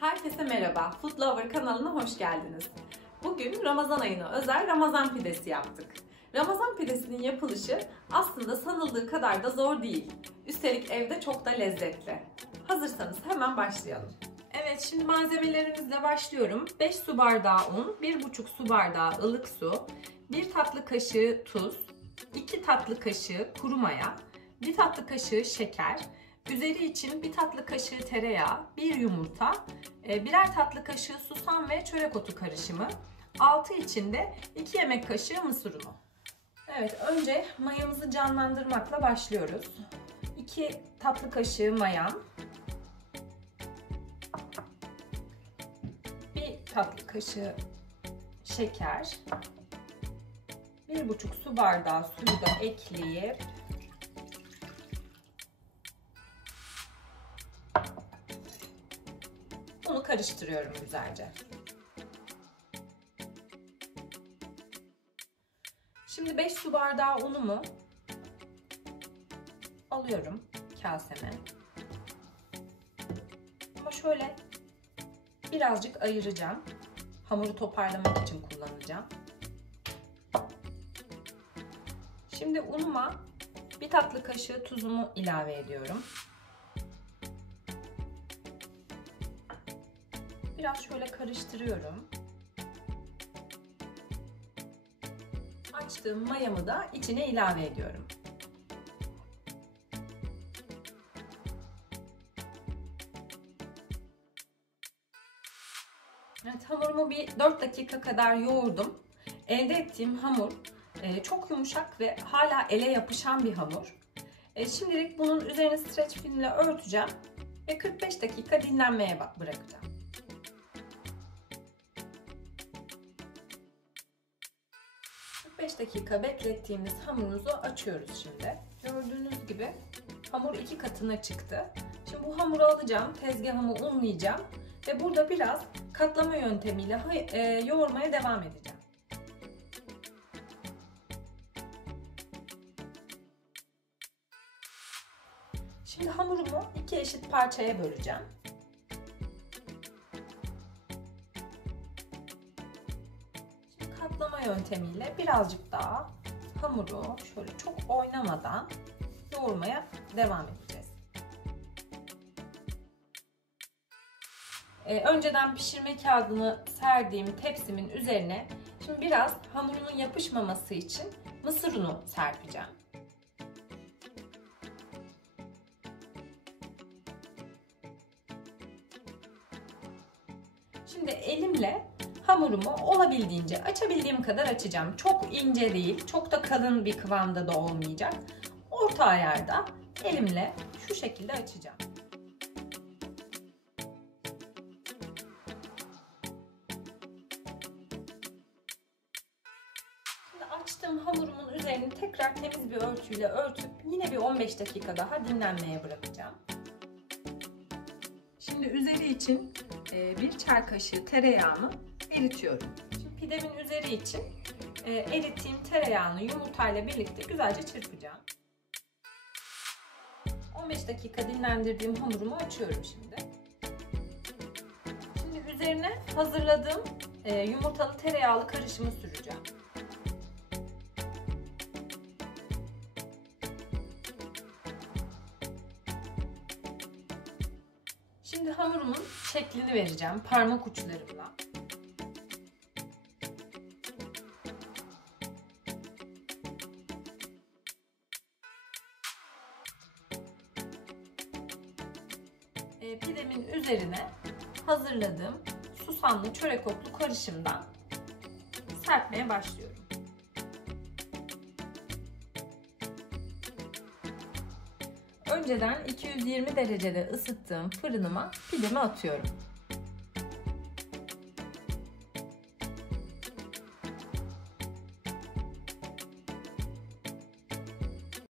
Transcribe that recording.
Herkese merhaba, Food Lover kanalına hoş geldiniz. Bugün Ramazan ayına özel Ramazan pidesi yaptık. Ramazan pidesinin yapılışı aslında sanıldığı kadar da zor değil. Üstelik evde çok da lezzetli. Hazırsanız hemen başlayalım. Evet, şimdi malzemelerimizle başlıyorum. 5 su bardağı un, 1,5 su bardağı ılık su, 1 tatlı kaşığı tuz, 2 tatlı kaşığı kuru maya, 1 tatlı kaşığı şeker, üzeri için 1 tatlı kaşığı tereyağı, 1 yumurta, birer tatlı kaşığı susam ve çörek otu karışımı, altı için de 2 yemek kaşığı mısır unu. Evet, önce mayamızı canlandırmakla başlıyoruz. 2 tatlı kaşığı mayam, 1 tatlı kaşığı şeker, 1,5 su bardağı suyu da ekleyip bunu karıştırıyorum güzelce. Şimdi 5 su bardağı unumu alıyorum kaseme. Ama şöyle birazcık ayıracağım. Hamuru toparlamak için kullanacağım. Şimdi unuma 1 tatlı kaşığı tuzumu ilave ediyorum. Biraz şöyle karıştırıyorum. Açtığım mayamı da içine ilave ediyorum. Evet, hamurumu bir 4 dakika kadar yoğurdum. Elde ettiğim hamur çok yumuşak ve hala ele yapışan bir hamur. Şimdilik bunun üzerine streç filmle örteceğim ve 45 dakika dinlenmeye bırakacağım. Dakika beklettiğimiz hamurumuzu açıyoruz şimdi. Gördüğünüz gibi hamur 2 katına çıktı. Şimdi bu hamuru alacağım, tezgahımı unlayacağım ve burada biraz katlama yöntemiyle yoğurmaya devam edeceğim. Şimdi hamurumu 2 eşit parçaya böleceğim. Katlama yöntemiyle birazcık daha hamuru şöyle çok oynamadan yoğurmaya devam edeceğiz. Önceden pişirme kağıdını serdiğim tepsimin üzerine şimdi biraz hamurunun yapışmaması için mısır unu serpeceğim. Şimdi elimle hamurumu olabildiğince açabildiğim kadar açacağım. Çok ince değil, çok da kalın bir kıvamda da olmayacak. Orta ayarda elimle şu şekilde açacağım. Şimdi açtığım hamurumun üzerini tekrar temiz bir örtüyle örtüp yine bir 15 dakika daha dinlenmeye bırakacağım. Şimdi üzeri için 1 çay kaşığı tereyağını eritiyorum. Şimdi pidemin üzeri için erittiğim tereyağını yumurtayla birlikte güzelce çırpacağım. 15 dakika dinlendirdiğim hamurumu açıyorum şimdi. Şimdi üzerine hazırladığım yumurtalı tereyağlı karışımı süreceğim. Şimdi hamurumun şeklini vereceğim parmak uçlarımla. Pidemin üzerine hazırladığım susamlı çörek otlu karışımdan serpmeye başlıyorum. Önceden 220 derecede ısıttığım fırınıma pidemi atıyorum.